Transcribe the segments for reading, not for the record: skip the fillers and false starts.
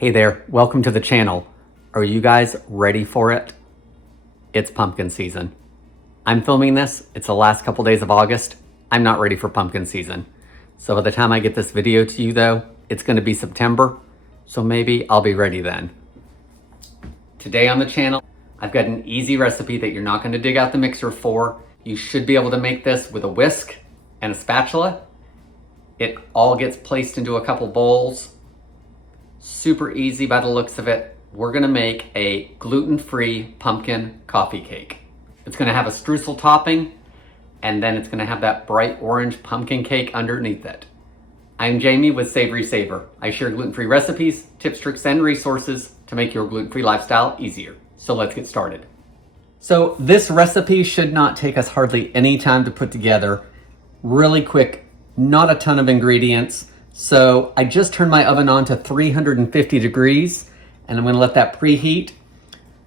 Hey there, welcome to the channel. Are you guys ready for it? It's pumpkin season. I'm filming this, it's the last couple days of August. I'm not ready for pumpkin season. So by the time I get this video to you though, it's gonna be September, so maybe I'll be ready then. Today on the channel, I've got an easy recipe that you're not gonna dig out the mixer for. You should be able to make this with a whisk and a spatula. It all gets placed into a couple bowls. Super easy by the looks of it. We're gonna make a gluten-free pumpkin coffee cake. It's gonna have a streusel topping, and then it's gonna have that bright orange pumpkin cake underneath it. I'm Jamie with SavorySaver. I share gluten-free recipes, tips, tricks, and resources to make your gluten-free lifestyle easier. So let's get started. So this recipe should not take us hardly any time to put together. Really quick, not a ton of ingredients. So I just turned my oven on to 350 degrees and I'm gonna let that preheat.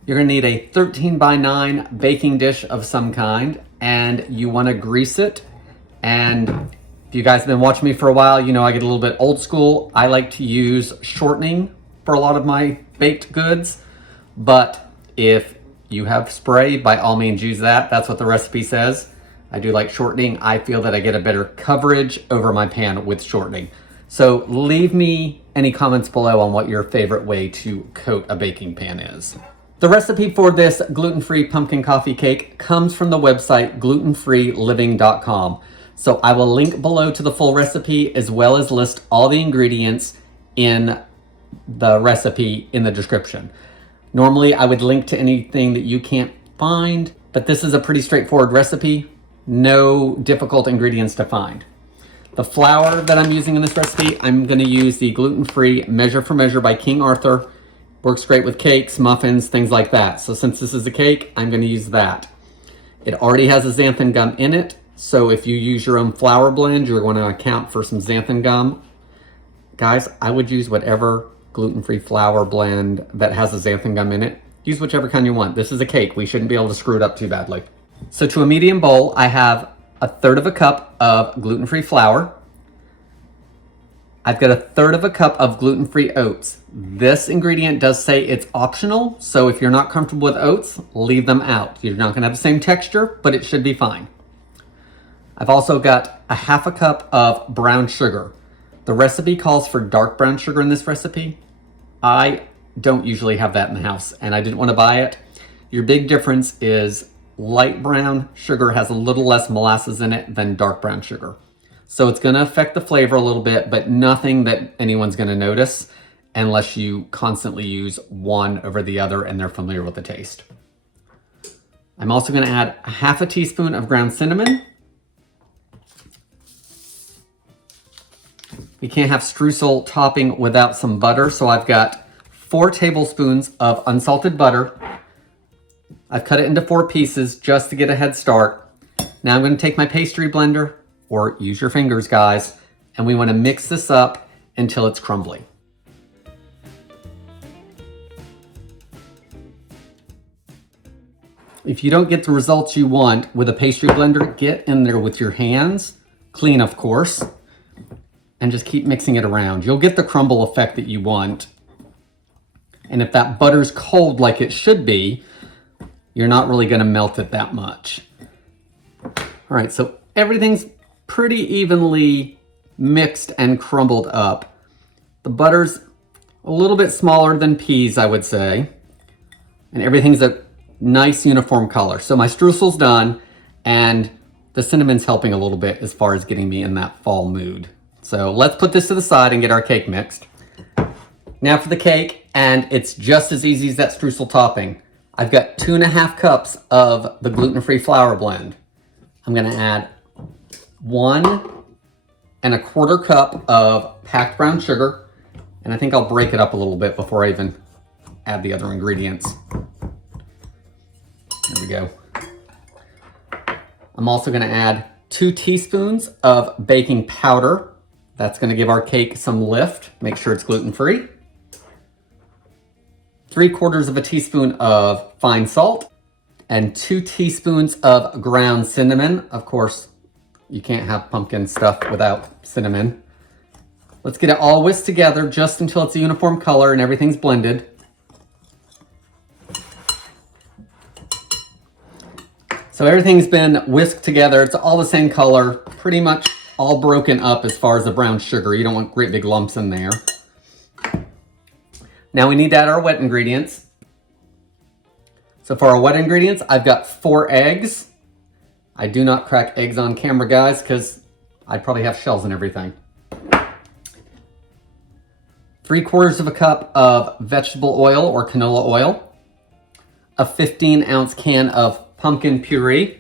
You're gonna need a 13 by 9 baking dish of some kind and you wanna grease it. And if you guys have been watching me for a while, you know I get a little bit old school. I like to use shortening for a lot of my baked goods, but if you have spray, by all means use that. That's what the recipe says. I do like shortening. I feel that I get a better coverage over my pan with shortening. So leave me any comments below on what your favorite way to coat a baking pan is. The recipe for this gluten-free pumpkin coffee cake comes from the website glutenfreeliving.com. So I will link below to the full recipe as well as list all the ingredients in the recipe in the description. Normally I would link to anything that you can't find, but this is a pretty straightforward recipe. No difficult ingredients to find. The flour that I'm using in this recipe, I'm gonna use the gluten-free Measure for Measure by King Arthur. Works great with cakes, muffins, things like that. So since this is a cake, I'm gonna use that. It already has a xanthan gum in it, so if you use your own flour blend, you're gonna account for some xanthan gum. Guys, I would use whatever gluten-free flour blend that has a xanthan gum in it. Use whichever kind you want. This is a cake. We shouldn't be able to screw it up too badly. So to a medium bowl, I have 1/3 cup of gluten-free flour. I've got 1/3 cup of gluten-free oats. This ingredient does say it's optional, so if you're not comfortable with oats, leave them out. You're not gonna have the same texture, but it should be fine. I've also got 1/2 cup of brown sugar. The recipe calls for dark brown sugar in this recipe. I don't usually have that in the house, and I didn't wanna buy it. Your big difference is light brown sugar has a little less molasses in it than dark brown sugar. So it's gonna affect the flavor a little bit, but nothing that anyone's gonna notice unless you constantly use one over the other and they're familiar with the taste. I'm also gonna add 1/2 teaspoon of ground cinnamon. You can't have streusel topping without some butter, so I've got 4 tablespoons of unsalted butter. I've cut it into 4 pieces just to get a head start. Now I'm gonna take my pastry blender, or use your fingers, guys, and we wanna mix this up until it's crumbly. If you don't get the results you want with a pastry blender, get in there with your hands, clean of course, and just keep mixing it around. You'll get the crumble effect that you want. And if that butter's cold like it should be, you're not really gonna melt it that much. All right, so everything's pretty evenly mixed and crumbled up. The butter's a little bit smaller than peas, I would say. And everything's a nice uniform color. So my streusel's done, and the cinnamon's helping a little bit as far as getting me in that fall mood. So let's put this to the side and get our cake mixed. Now for the cake, and it's just as easy as that streusel topping. I've got 2.5 cups of the gluten-free flour blend. I'm gonna add 1.25 cup of packed brown sugar, and I think I'll break it up a little bit before I even add the other ingredients. There we go. I'm also gonna add 2 teaspoons of baking powder. That's gonna give our cake some lift. Make sure it's gluten-free. 3/4 teaspoon of fine salt and 2 teaspoons of ground cinnamon. Of course, you can't have pumpkin stuff without cinnamon. Let's get it all whisked together just until it's a uniform color and everything's blended. So everything's been whisked together. It's all the same color, pretty much all broken up as far as the brown sugar. You don't want great big lumps in there. Now we need to add our wet ingredients. So for our wet ingredients, I've got 4 eggs. I do not crack eggs on camera, guys, because I'd probably have shells and everything. 3/4 cup of vegetable oil or canola oil. A 15-ounce can of pumpkin pure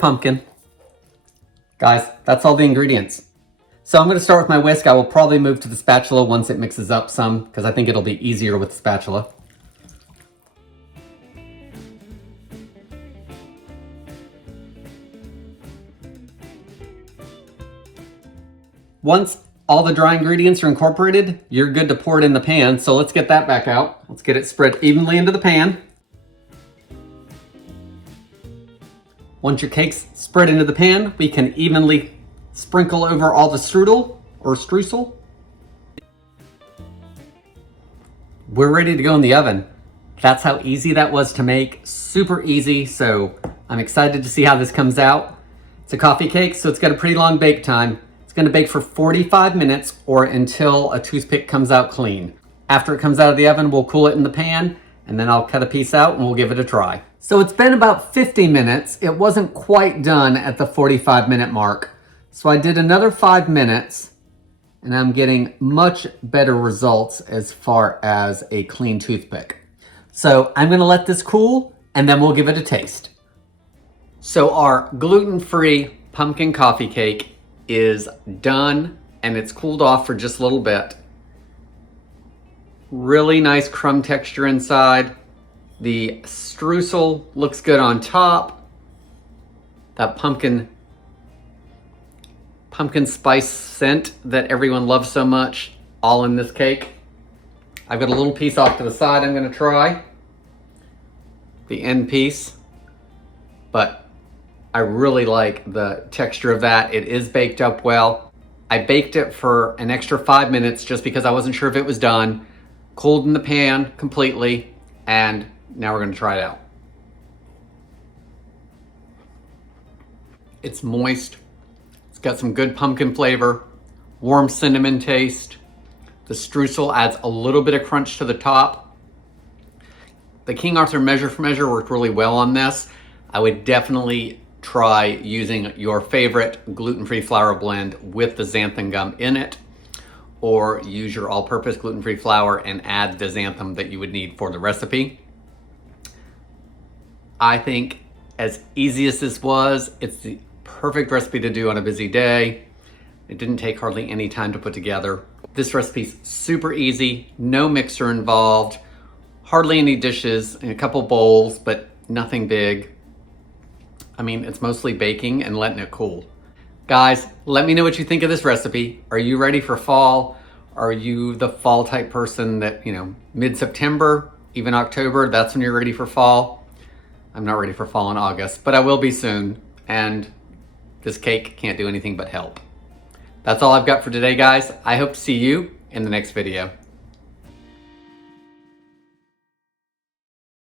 pumpkin. Guys, that's all the ingredients. So I'm going to start with my whisk. I will probably move to the spatula once it mixes up some, because I think it'll be easier with the spatula. Once all the dry ingredients are incorporated, you're good to pour it in the pan. So let's get that back out. Let's get it spread evenly into the pan. Once your cake's spread into the pan, we can evenly sprinkle over all the strudel or streusel. We're ready to go in the oven. That's how easy that was to make. Super easy, so I'm excited to see how this comes out. It's a coffee cake, so it's got a pretty long bake time. It's gonna bake for 45 minutes or until a toothpick comes out clean. After it comes out of the oven, we'll cool it in the pan, and then I'll cut a piece out and we'll give it a try. So it's been about 50 minutes. It wasn't quite done at the 45-minute mark. So I did another 5 minutes, and I'm getting much better results as far as a clean toothpick. So I'm gonna let this cool, and then we'll give it a taste. So our gluten-free pumpkin coffee cake is done, and it's cooled off for just a little bit. Really nice crumb texture inside. The streusel looks good on top. That pumpkin spice scent that everyone loves so much, all in this cake. I've got a little piece off to the side I'm gonna try. The end piece. But I really like the texture of that. It is baked up well. I baked it for an extra 5 minutes just because I wasn't sure if it was done. Cooled in the pan completely, and now we're gonna try it out. It's moist. It's got some good pumpkin flavor, warm cinnamon taste. The streusel adds a little bit of crunch to the top. The King Arthur measure for measure worked really well on this. I would definitely try using your favorite gluten-free flour blend with the xanthan gum in it, or use your all-purpose gluten-free flour and add the xanthan that you would need for the recipe. I think as easy as this was, it's the perfect recipe to do on a busy day. It didn't take hardly any time to put together. This recipe's super easy, no mixer involved, hardly any dishes, and a couple bowls, but nothing big. I mean, it's mostly baking and letting it cool. Guys, let me know what you think of this recipe. Are you ready for fall? Are you the fall type person that, mid-September, even October, that's when you're ready for fall? I'm not ready for fall in August, but I will be soon. And this cake can't do anything but help. That's all I've got for today, guys. I hope to see you in the next video.